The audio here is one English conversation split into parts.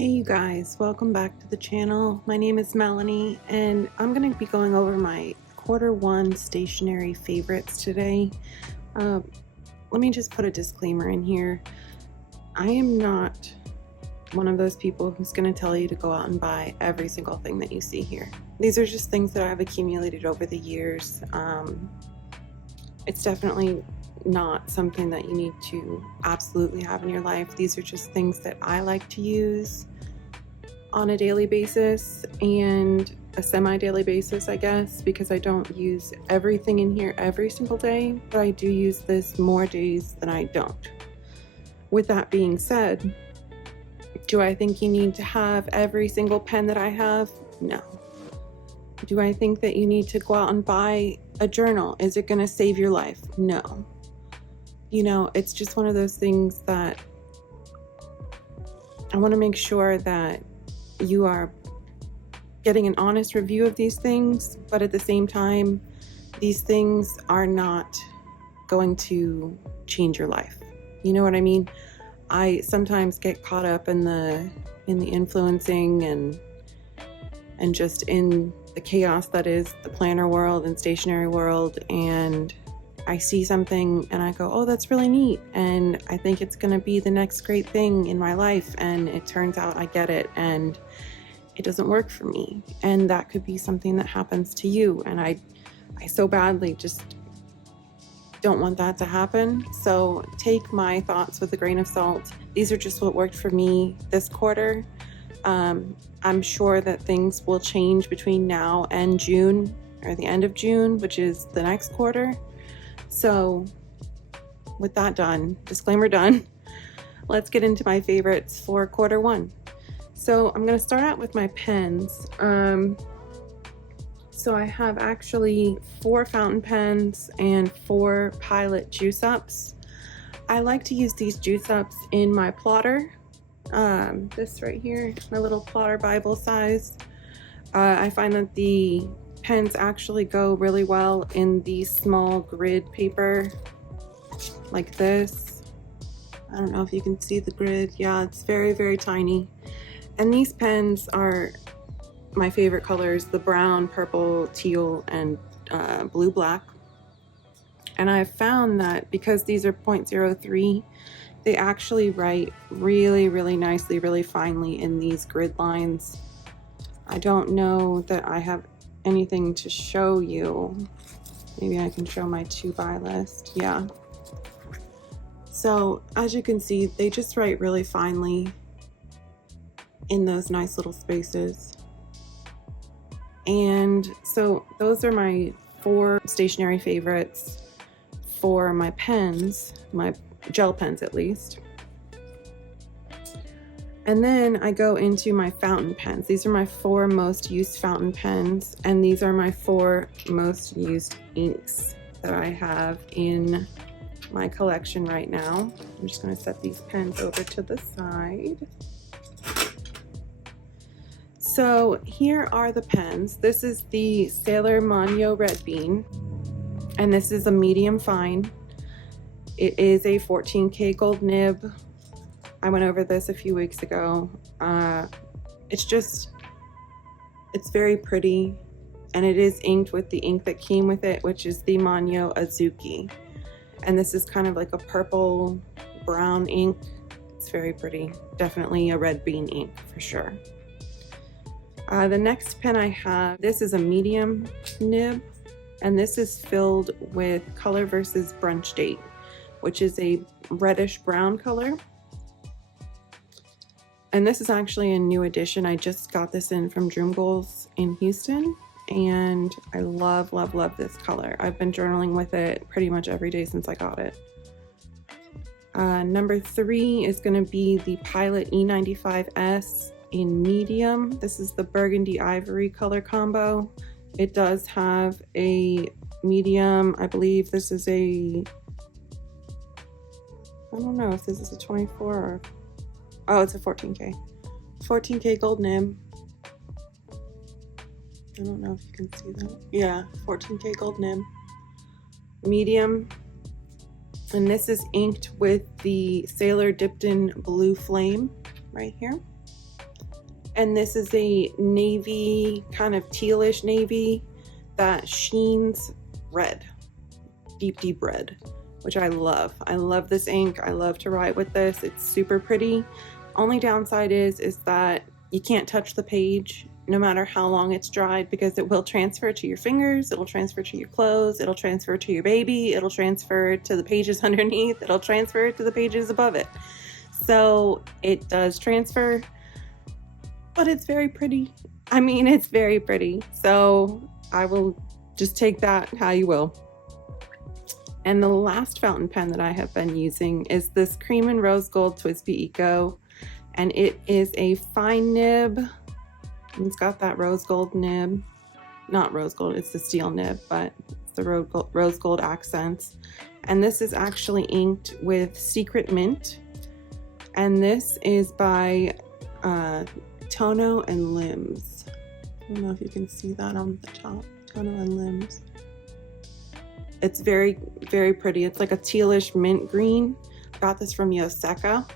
Hey you guys, welcome back to the channel. My name is Melanie and I'm going to be going over my Q1 stationery favorites today. Let me just put a disclaimer in here. I am not one of those people who's going to tell you to go out and buy every single thing that you see here. These are just things that I've accumulated over the years. It's definitely not something that you need to absolutely have in your life. These are just things that I like to use on a daily basis and a semi-daily basis, I guess, because I don't use everything in here every single day, but I do use this more days than I don't. With that being said, do I think you need to have every single pen that I have? No. Do I think that you need to go out and buy a journal? Is it going to save your life? No. You know, it's just one of those things that I want to make sure that you are getting an honest review of these things, but at the same time, these things are not going to change your life. You know what I mean? I sometimes get caught up in the influencing and just in the chaos that is the planner world and stationery world, and I see something and I go, oh, that's really neat, and I think it's going to be the next great thing in my life, and it turns out I get it and it doesn't work for me. And that could be something that happens to you, and I so badly just don't want that to happen. So take my thoughts with a grain of salt. These are just what worked for me this quarter. I'm sure that things will change between now and June, or the end of June, which is the next quarter. So with that done, disclaimer done, let's get into my favorites for Q1. So I'm going to start out with my pens. So I have actually 4 fountain pens and 4 Pilot juice ups. I like to use these juice ups in my plotter. This right here, my little plotter Bible size. I find that the pens actually go really well in the small grid paper like this. I don't know if you can see the grid. Yeah, it's very, very tiny. And these pens are my favorite colors: the brown, purple, teal, and blue black. And I've found that because these are 0.03, they actually write really, really nicely, really finely in these grid lines. I don't know that I have anything to show you. Maybe I can show my 2x list. Yeah. So as you can see, they just write really finely in those nice little spaces. And so those are my 4 stationery favorites for my pens, my gel pens at least. And then I go into my fountain pens. These are my 4 most used fountain pens, and these are my 4 most used inks that I have in my collection right now. I'm just going to set these pens over to the side. So here are the pens. This is the Sailor Manyo Red Bean, and this is a medium fine. It is a 14K gold nib. I went over this a few weeks ago. It's very pretty, and it is inked with the ink that came with it, which is the Manyo Azuki. And this is kind of like a purple brown ink. It's very pretty. Definitely a red bean ink for sure. The next pen I have, this is a medium nib, and this is filled with Color vs. Brunch Date, which is a reddish brown color. And this is actually a new edition. I just got this in from Dream Goals in Houston, and I love, love, love this color. I've been journaling with it pretty much every day since I got it. Number 3 is going to be the Pilot E95S in medium. This is the burgundy ivory color combo. It does have a medium. I believe this is I don't know if this is a 24 or, oh, it's a 14K. 14K gold nib. I don't know if you can see that. Yeah, 14K gold nib. Medium. And this is inked with the Sailor Dipped in Blue Flame right here. And this is a navy, kind of tealish navy that sheens red, deep red, which I love. I love this ink. I love to write with this. It's super pretty. Only downside is that you can't touch the page no matter how long it's dried, because it will transfer to your fingers, it'll transfer to your clothes, it'll transfer to your baby, it'll transfer to the pages underneath, it'll transfer to the pages above it. So it does transfer, but it's very pretty. I mean, it's very pretty. So I will just take that how you will. And the last fountain pen that I have been using is this Cream and Rose Gold TWsbi Eco. And it is a fine nib. It's got that rose gold nib. Not rose gold, it's the steel nib, but it's the rose gold accents. And this is actually inked with Secret Mint. And this is by Tono and Limbs. I don't know if you can see that on the top. Tono and Limbs. It's very pretty. It's like a tealish mint green. Got this from Yoseka.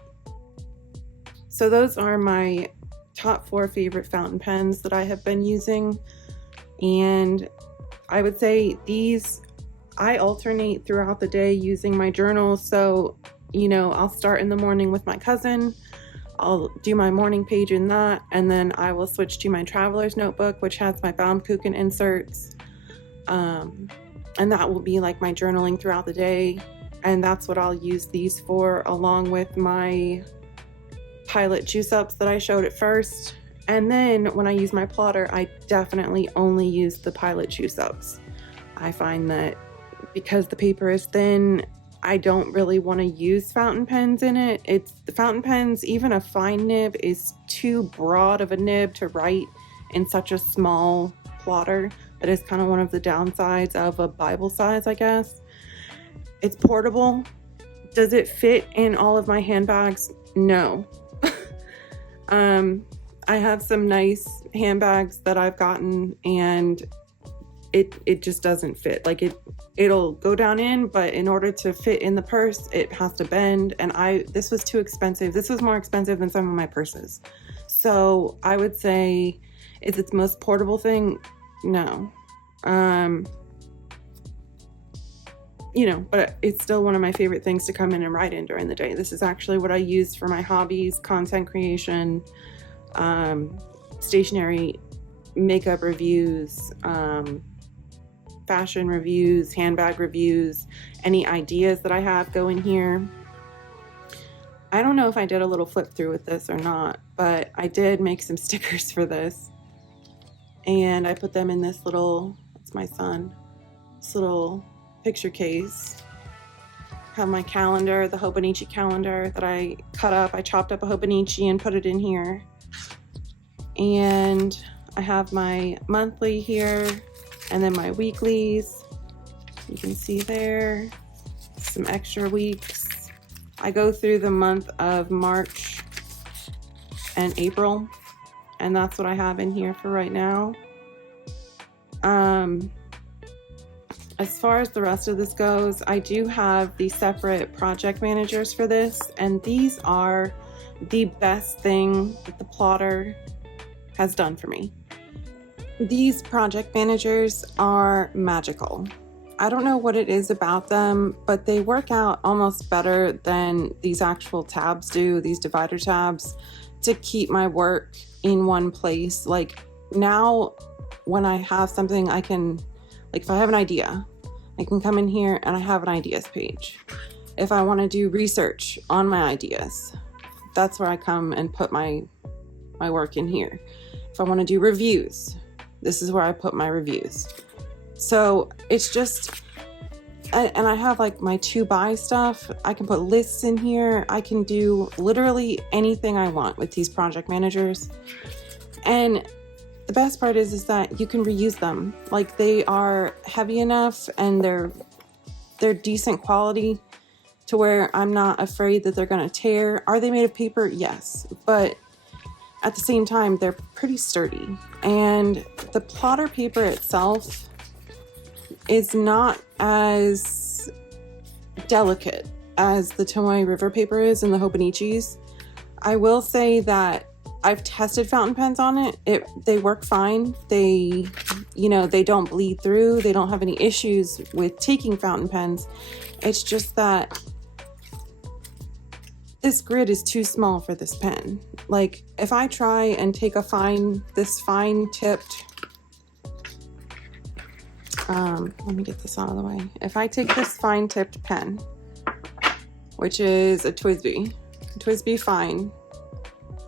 So those are my top 4 favorite fountain pens that I have been using. And I would say these, I alternate throughout the day using my journal. So, you know, I'll start in the morning with my cousin. I'll do my morning page in that, and then I will switch to my traveler's notebook, which has my baumkuchen inserts. And that will be like my journaling throughout the day. And that's what I'll use these for, along with my Pilot juice ups that I showed at first. And then when I use my plotter, I definitely only use the Pilot juice ups. I find that because the paper is thin, I don't really want to use fountain pens in it. It's the fountain pens, even a fine nib is too broad of a nib to write in such a small plotter. That is kind of one of the downsides of a Bible size, I guess. It's portable. Does it fit in all of my handbags? No. I have some nice handbags that I've gotten, and it just doesn't fit. Like it'll go down in, but in order to fit in the purse, it has to bend. And this was too expensive. This was more expensive than some of my purses. So I would say, is its most portable thing? No. You know, but it's still one of my favorite things to come in and write in during the day. This is actually what I use for my hobbies, content creation, stationery, makeup reviews, fashion reviews, handbag reviews, any ideas that I have go in here. I don't know if I did a little flip through with this or not, but I did make some stickers for this. And I put them in this little, it's my son, this little picture case. Have my calendar, the hobonichi calendar that I cut up. I chopped up a hobonichi and put it in here. And I have my monthly here, and then my weeklies. You can see there some extra weeks. I go through the month of March and April, and that's what I have in here for right now. As far as the rest of this goes, I do have the separate project managers for this, and these are the best thing that the plotter has done for me. These project managers are magical. I don't know what it is about them, but they work out almost better than these actual tabs do, these divider tabs, to keep my work in one place. Like now, when I have something, I can, like if I have an idea, I can come in here and I have an ideas page. If I want to do research on my ideas, that's where I come and put my work in here. If I want to do reviews, this is where I put my reviews. So it's just, and I have like my to-buy stuff. I can put lists in here. I can do literally anything I want with these project managers. And the best part is that you can reuse them. Like they are heavy enough and they're decent quality to where I'm not afraid that they're gonna tear. Are they made of paper? Yes, but at the same time, they're pretty sturdy. And the plotter paper itself is not as delicate as the Tomoe River paper is in the hobonichis. I will say that I've tested fountain pens on it. They work fine. They, you know, they don't bleed through. They don't have any issues with taking fountain pens. It's just that this grid is too small for this pen. Like, if I try and take this fine tipped, let me get this out of the way. If I take this fine tipped pen, which is a TSB fine,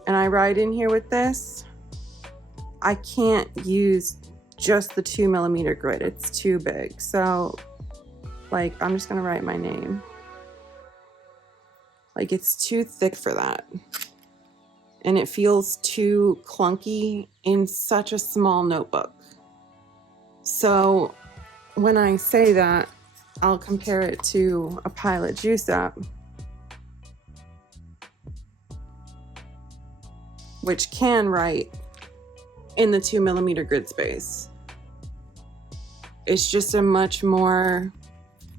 and I write in here with this, I can't use just the 2mm grid. It's too big. So, like, I'm just gonna write my name. Like, it's too thick for that. And it feels too clunky in such a small notebook. So when I say that, I'll compare it to a Pilot Juice Up, which can write in the 2mm grid space. It's just a much more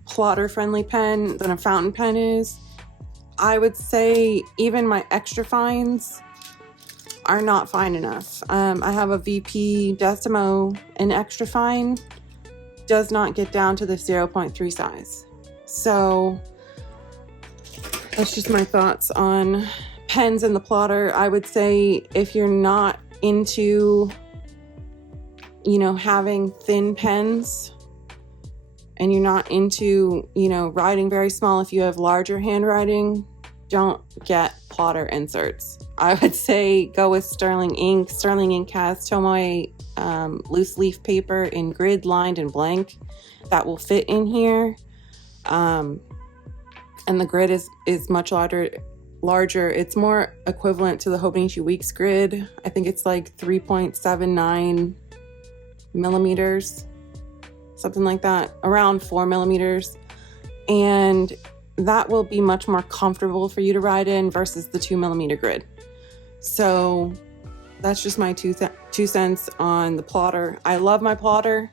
plotter friendly pen than a fountain pen is. I would say even my extra fines are not fine enough. I have a VP Decimo, an extra fine does not get down to the 0.3 size. So that's just my thoughts on pens and the plotter. I would say if you're not into, you know, having thin pens, and you're not into, you know, writing very small, if you have larger handwriting, don't get plotter inserts. I would say go with Sterling ink. Sterling ink has Tomoe loose leaf paper in grid, lined, and blank that will fit in here. And the grid is much larger. It's more equivalent to the Hobonichi Weeks grid. I think it's like 3.79 millimeters. Something like that, around 4mm, and that will be much more comfortable for you to write in versus the 2mm grid. So that's just my two cents on the plotter. I love my plotter.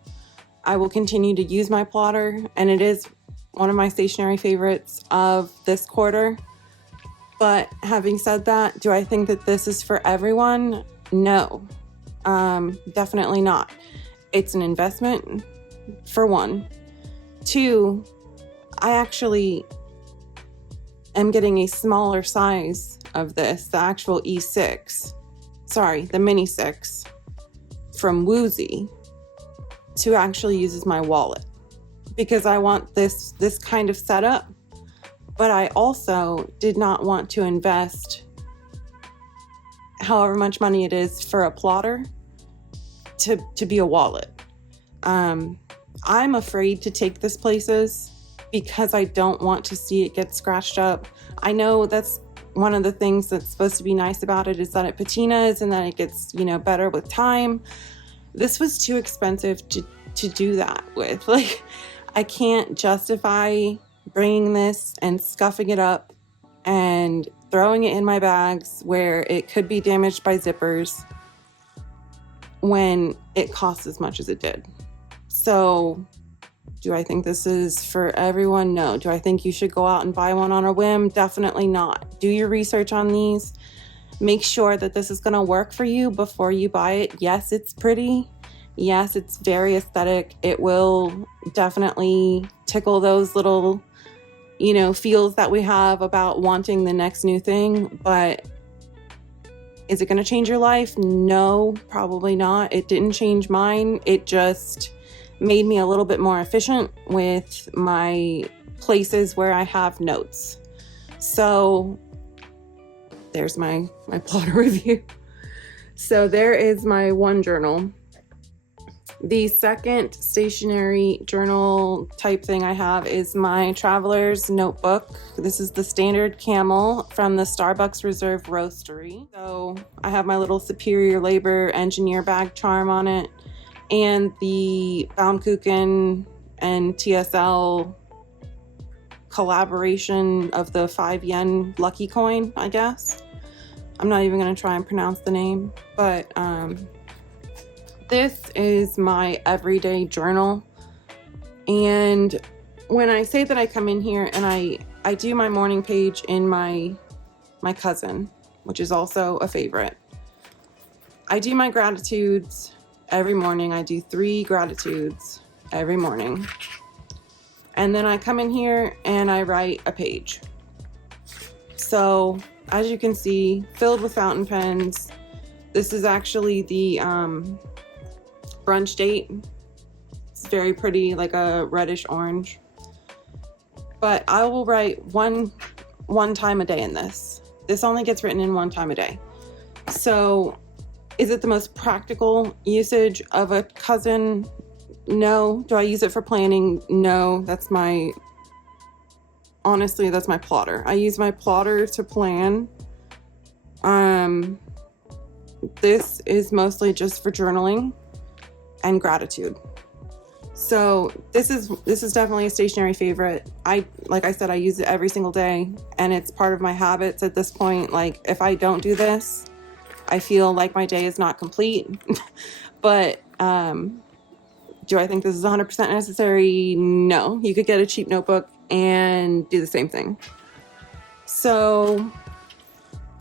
I will continue to use my plotter, and it is one of my stationery favorites of this quarter. But having said that, do I think that this is for everyone? No, definitely not. It's an investment, for one. Two, I actually am getting a smaller size of this, the actual the mini 6 from Woozy, to actually use as my wallet, because I want this kind of setup, but I also did not want to invest however much money it is for a plotter to be a wallet. I'm afraid to take this places because I don't want to see it get scratched up. I know that's one of the things that's supposed to be nice about it, is that it patinas and that it gets, you know, better with time. This was too expensive to do that with. Like, I can't justify bringing this and scuffing it up and throwing it in my bags where it could be damaged by zippers when it costs as much as it did. So, do I think this is for everyone? No. Do I think you should go out and buy one on a whim? Definitely not. Do your research on these. Make sure that this is going to work for you before you buy it. Yes, it's pretty. Yes, it's very aesthetic. It will definitely tickle those little, you know, feels that we have about wanting the next new thing. But is it going to change your life? No, probably not. It didn't change mine. It just made me a little bit more efficient with my places where I have notes. So there's my plotter review. So there is my one journal. The second stationery journal type thing I have is my traveler's notebook. This is the standard camel from the Starbucks Reserve Roastery. So I have my little Superior Labor Engineer bag charm on it, and the baumkuchen and TSL collaboration of the 5 yen lucky coin, I guess. I'm not even going to try and pronounce the name, but this is my everyday journal. And when I say that I come in here and I do my morning page in my cousin, which is also a favorite, I do my gratitudes every morning. I do 3 gratitudes every morning. And then I come in here and I write a page. So as you can see, filled with fountain pens. This is actually the brunch date. It's very pretty, like a reddish orange. But I will write one time a day in this. This only gets written in 1 time a day. So is it the most practical usage of a cousin? No. Do I use it for planning? No. Honestly, that's my plotter. I use my plotter to plan. This is mostly just for journaling and gratitude. So this is definitely a stationery favorite. Like I said, I use it every single day, and it's part of my habits at this point. Like if I don't do this, I feel like my day is not complete. But do I think this is 100% necessary? No. You could get a cheap notebook and do the same thing. So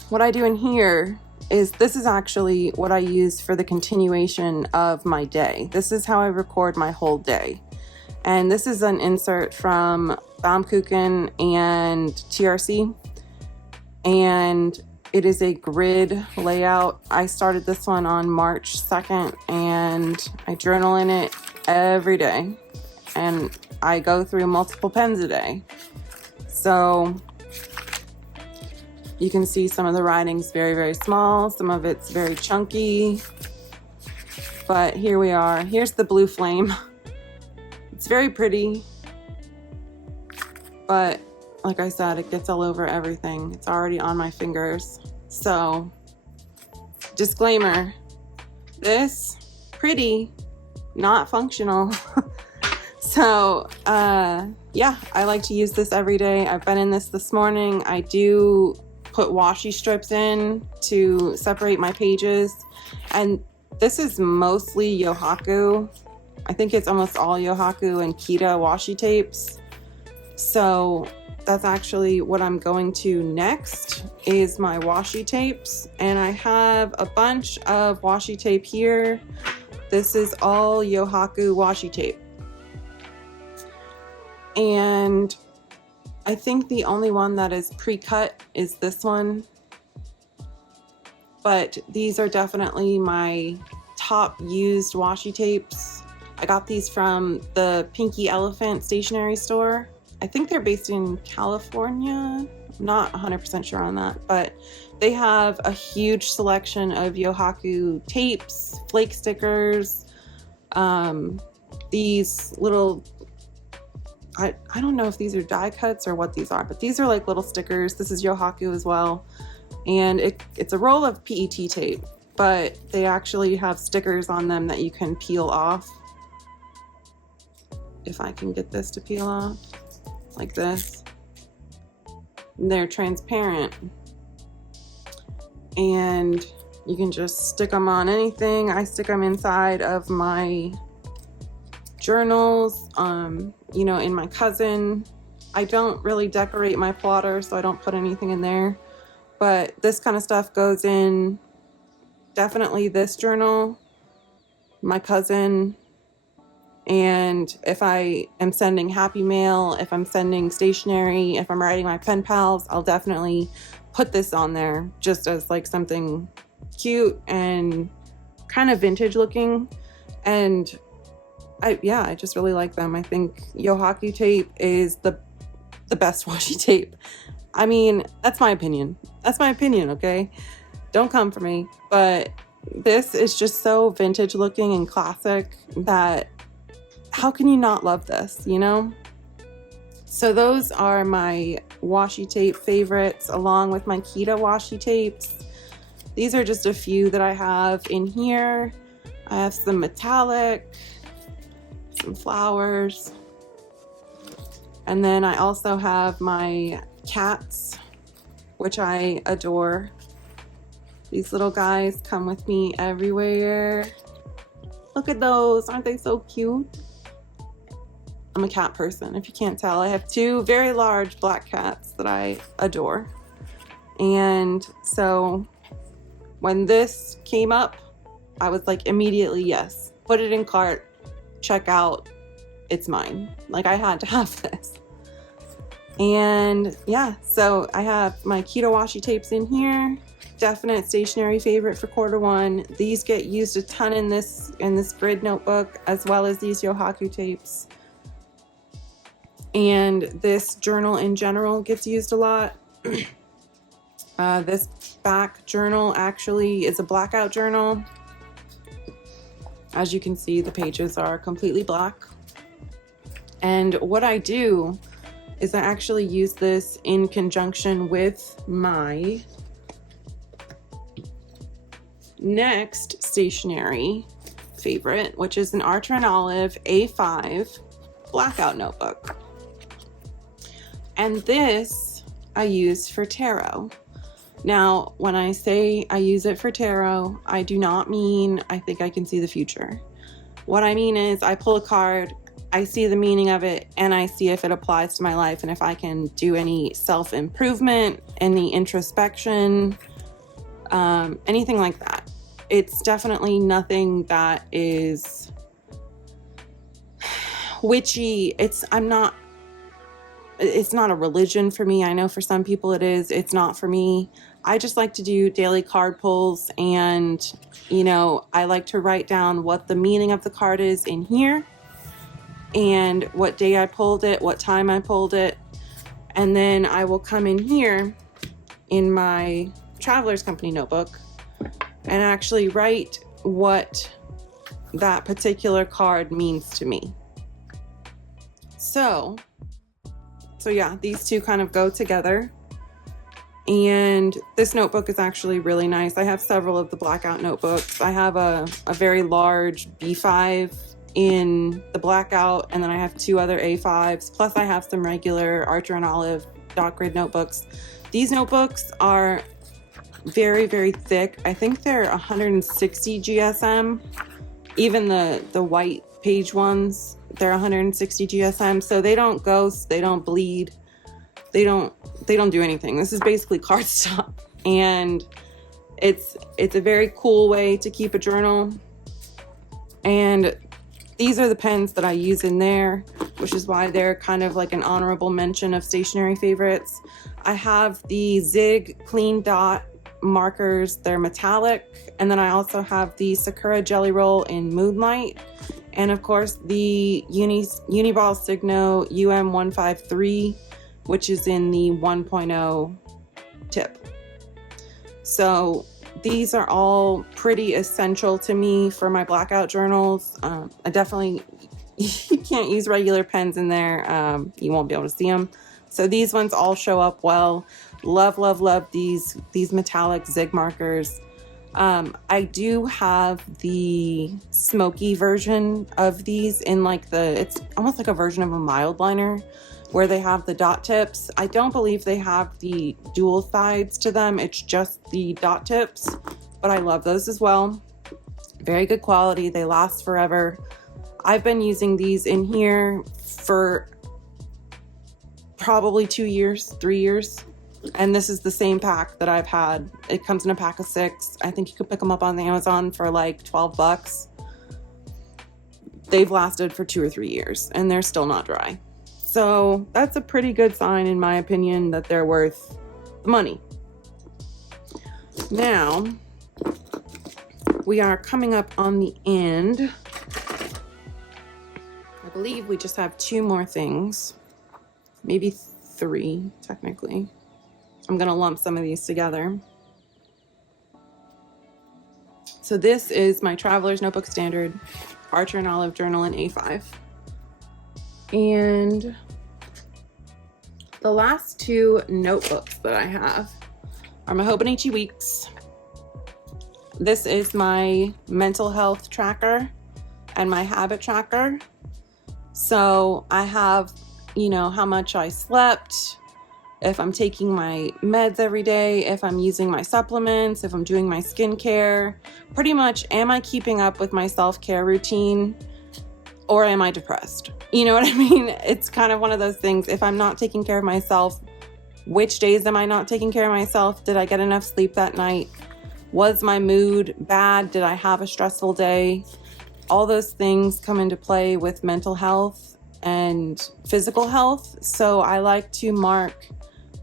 what I do in here is, this is actually what I use for the continuation of my day. This is how I record my whole day. And this is an insert from Baumkuchen and TRC. And it is a grid layout. I started this one on March 2nd, and I journal in it every day. And I go through multiple pens a day. So you can see some of the writing's very, very small. Some of it's very chunky. But here we are. Here's the blue flame. It's very pretty. But like I said, it gets all over everything. It's already on my fingers. So, disclaimer, this pretty, not functional. So, yeah, I like to use this every day. I've been in this morning. I do put washi strips in to separate my pages. And this is mostly Yohaku. I think it's almost all Yohaku and Kita washi tapes. So that's actually what I'm going to next, is my washi tapes. And I have a bunch of washi tape here. This is all Yohaku washi tape. And I think the only one that is pre-cut is this one. But these are definitely my top used washi tapes. I got these from the Pinky Elephant stationery store. I think they're based in California. I'm not 100% sure on that, but they have a huge selection of Yohaku tapes, flake stickers, these little, I don't know if these are die cuts or what these are, but these are like little stickers. This is Yohaku as well. And it's a roll of PET tape, but they actually have stickers on them that you can peel off. If I can get this to peel off, like this. And they're transparent. And you can just stick them on anything. I stick them inside of my journals, you know, in my cousin. I don't really decorate my plotter, so I don't put anything in there. But this kind of stuff goes in definitely this journal, my cousin, and if I am sending happy mail, if I'm sending stationery, if I'm writing my pen pals, I'll definitely put this on there just as like something cute and kind of vintage looking. And I just really like them. I think Yohaku tape is the best washi tape. I mean, that's my opinion. That's my opinion, okay? Don't come for me. But this is just so vintage looking and classic that how can you not love this, you know? So those are my washi tape favorites, along with my Kita washi tapes. These are just a few that I have in here. I have some metallic, some flowers, and then I also have my cats, which I adore. These little guys come with me everywhere. Look at those, aren't they so cute? I'm a cat person, if you can't tell. I have 2 very large black cats that I adore. And so when this came up, I was like, immediately, yes, put it in cart, check out, it's mine. Like, I had to have this. And yeah, so I have my keto washi tapes in here. Definite stationery favorite for Q1. These get used a ton in this grid notebook, as well as these yohaku tapes. And this journal in general gets used a lot. This back journal actually is a blackout journal. As you can see, the pages are completely black. And what I do is I actually use this in conjunction with my next stationery favorite, which is an Archer & Olive A5 blackout notebook. And this I use for tarot. Now, when I say I use it for tarot, I do not mean I think I can see the future. What I mean is I pull a card, I see the meaning of it, and I see if it applies to my life and if I can do any self-improvement, any introspection, anything like that. It's definitely nothing that is witchy. It's not a religion for me. I know for some people it is. It's not for me. I just like to do daily card pulls, and I like to write down what the meaning of the card is in here, and what day I pulled it, what time I pulled it, and then I will come in here in my Traveler's Company notebook and actually write what that particular card means to me. So yeah, these two kind of go together. And this notebook is actually really nice. I have several of the blackout notebooks. I have a very large B5 in the blackout, and then I have 2 other A5s, plus I have some regular Archer & Olive dot grid notebooks. These notebooks are very, very thick. I think they're 160 GSM. Even the white page ones, they're 160 GSM. So they don't ghost, they don't bleed, they don't do anything. This is basically cardstock, and it's a very cool way to keep a journal. And these are the pens that I use in there, which is why they're kind of like an honorable mention of stationery favorites. I have the Zig Clean Dot markers. They're metallic. And then I also have the Sakura Jelly Roll in Moonlight. And of course the Uniball Signo UM153, which is in the 1.0 tip. So these are all pretty essential to me for my blackout journals. I definitely, you can't use regular pens in there. You won't be able to see them. So these ones all show up well. Love, love, love these metallic Zig markers. I do have the smoky version of these in it's almost like a version of a mild liner, where they have the dot tips. I don't believe they have the dual sides to them. It's just the dot tips, but I love those as well. Very good quality. They last forever. I've been using these in here for probably 2 years, 3 years. And this is the same pack that I've had. It comes in a pack of 6. I think you could pick them up on Amazon for like $12. They've lasted for 2 or 3 years, and they're still not dry. So that's a pretty good sign, in my opinion, that they're worth the money. Now, we are coming up on the end. I believe we just have 2 more things. Maybe 3, technically. I'm going to lump some of these together. So this is my Traveler's Notebook Standard Archer & Olive Journal in A5. And the last 2 notebooks that I have are my Hobonichi Weeks. This is my mental health tracker and my habit tracker. So I have, how much I slept, if I'm taking my meds every day, if I'm using my supplements, if I'm doing my skincare, pretty much, am I keeping up with my self-care routine, or am I depressed? You know what I mean? It's kind of one of those things. If I'm not taking care of myself, which days am I not taking care of myself? Did I get enough sleep that night? Was my mood bad? Did I have a stressful day? All those things come into play with mental health and physical health. So I like to mark,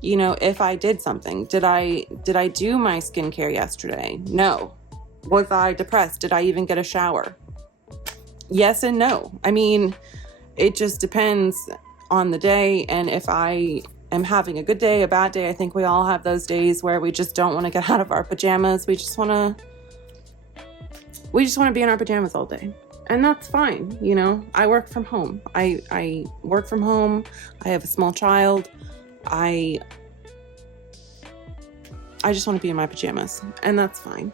you know, if I did something. Did I do my skincare yesterday? No. Was I depressed? Did I even get a shower? Yes and no. I mean, it just depends on the day, and if I am having a good day, a bad day. I think we all have those days where we just don't want to get out of our pajamas. We just want to be in our pajamas all day. And that's fine, you know. I work from home. I work from home. I have a small child. I just want to be in my pajamas, and that's fine.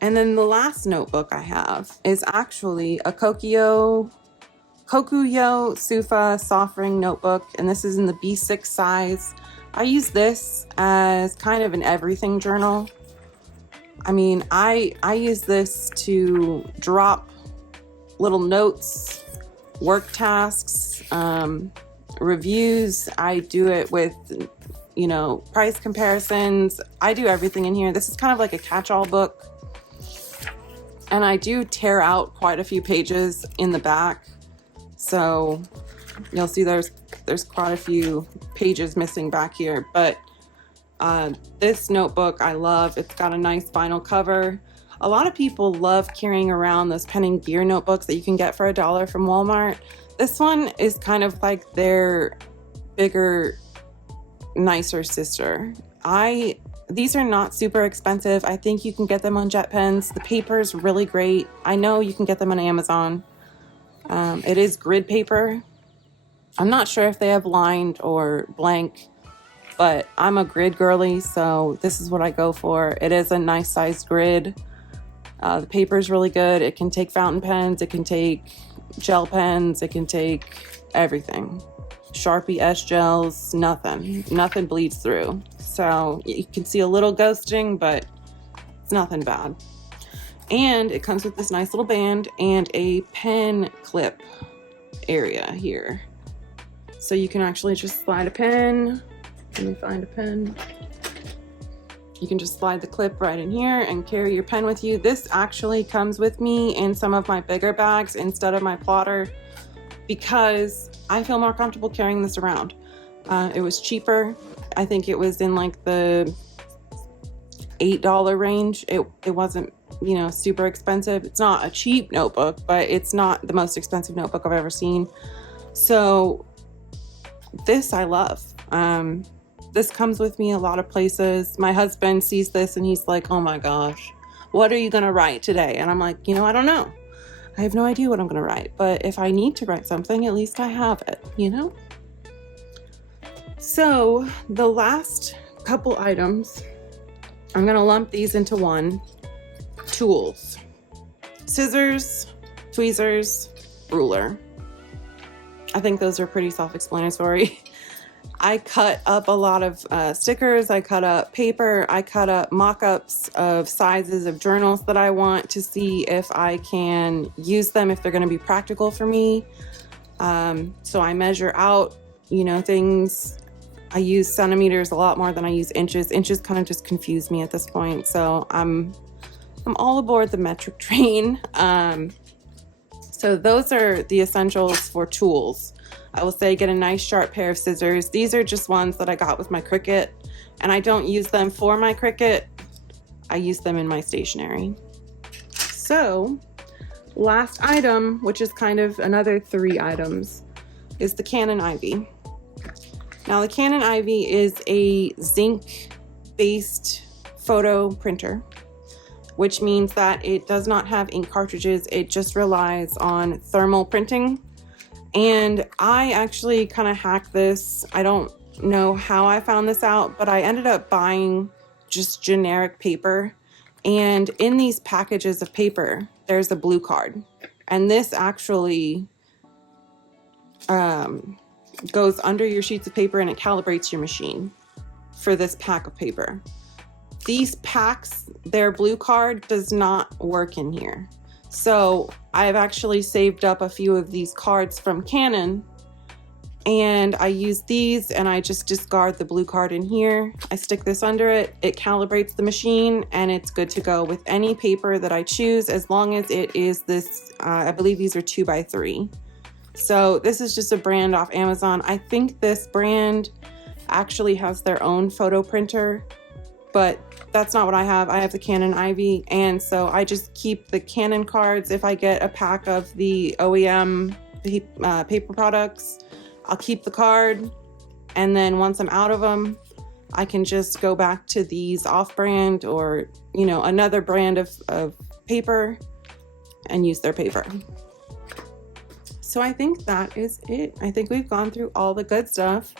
And then the last notebook I have is actually a kokuyo Sufa soft-ring notebook, and this is in the B6 size. I use this as kind of an everything journal. I mean, I use this to drop little notes, work tasks, reviews. I do it with, you know, price comparisons. I do everything in here. This is kind of like a catch-all book. And I do tear out quite a few pages in the back. So you'll see there's quite a few pages missing back here. But this notebook I love. It's got a nice vinyl cover. A lot of people love carrying around those pen and gear notebooks that you can get for $1 from Walmart. This one is kind of like their bigger, nicer sister. These are not super expensive. I think you can get them on JetPens. The paper is really great. I know you can get them on Amazon. It is grid paper. I'm not sure if they have lined or blank, but I'm a grid girly, so this is what I go for. It is a nice sized grid. The paper is really good. It can take fountain pens. It can take gel pens. It can take everything. Sharpie S gels, nothing bleeds through. So you can see a little ghosting, but it's nothing bad. And it comes with this nice little band and a pen clip area here. So you can actually just slide a pen. Let me find a pen. You can just slide the clip right in here and carry your pen with you. This actually comes with me in some of my bigger bags instead of my plotter because I feel more comfortable carrying this around. It was cheaper. I think it was in like the $8 range. It wasn't, you know, super expensive. It's not a cheap notebook, but it's not the most expensive notebook I've ever seen. So this I love. This comes with me a lot of places. My husband sees this and he's like, oh my gosh, what are you gonna write today? And I'm like, you know, I don't know. I have no idea what I'm gonna write, but if I need to write something, at least I have it, you know? So the last couple items, I'm gonna lump these into one. Tools: scissors, tweezers, ruler. I think those are pretty self-explanatory. I cut up a lot of stickers, I cut up paper, I cut up mock-ups of sizes of journals that I want to see if I can use them, if they're gonna be practical for me. So I measure out, you know, things. I use centimeters a lot more than I use inches. Inches kind of just confuse me at this point. So I'm all aboard the metric train. So those are the essentials for tools. I will say get a nice sharp pair of scissors. These are just ones that I got with my Cricut, and I don't use them for my Cricut. I use them in my stationery. So last item, which is kind of another 3 items, is the Canon Ivy. Now the Canon Ivy is a zinc-based photo printer, which means that it does not have ink cartridges. It just relies on thermal printing. And I actually kind of hacked this. I don't know how I found this out, but I ended up buying just generic paper. And in these packages of paper, there's a blue card. And this actually goes under your sheets of paper and it calibrates your machine for this pack of paper. These packs, their blue card does not work in here. So I've actually saved up a few of these cards from Canon and I use these, and I just discard the blue card in here. I stick this under it, it calibrates the machine, and it's good to go with any paper that I choose, as long as it is this, I believe these are 2x3. So this is just a brand off Amazon. I think this brand actually has their own photo printer, but that's not what I have. I have the Canon Ivy, and so I just keep the Canon cards. If I get a pack of the OEM paper products, I'll keep the card, and then once I'm out of them, I can just go back to these off-brand or, you know, another brand of paper and use their paper. So I think that is it. I think we've gone through all the good stuff.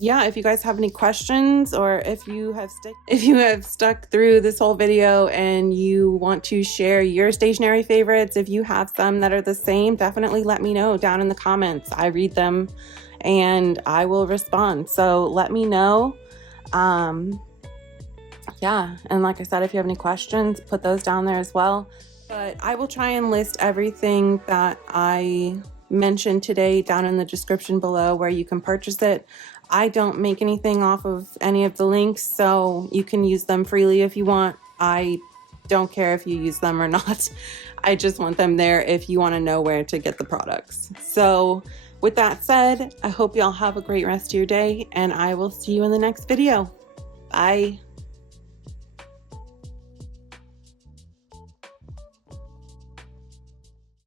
Yeah, if you guys have any questions, or if you have stuck through this whole video and you want to share your stationery favorites, if you have some that are the same, definitely let me know down in the comments. I read them and I will respond. So let me know. Yeah, and like I said, if you have any questions, put those down there as well. But I will try and list everything that I mentioned today down in the description below where you can purchase it. I don't make anything off of any of the links, so you can use them freely if you want. I don't care if you use them or not. I just want them there if you want to know where to get the products. So with that said, I hope y'all have a great rest of your day, and I will see you in the next video. Bye.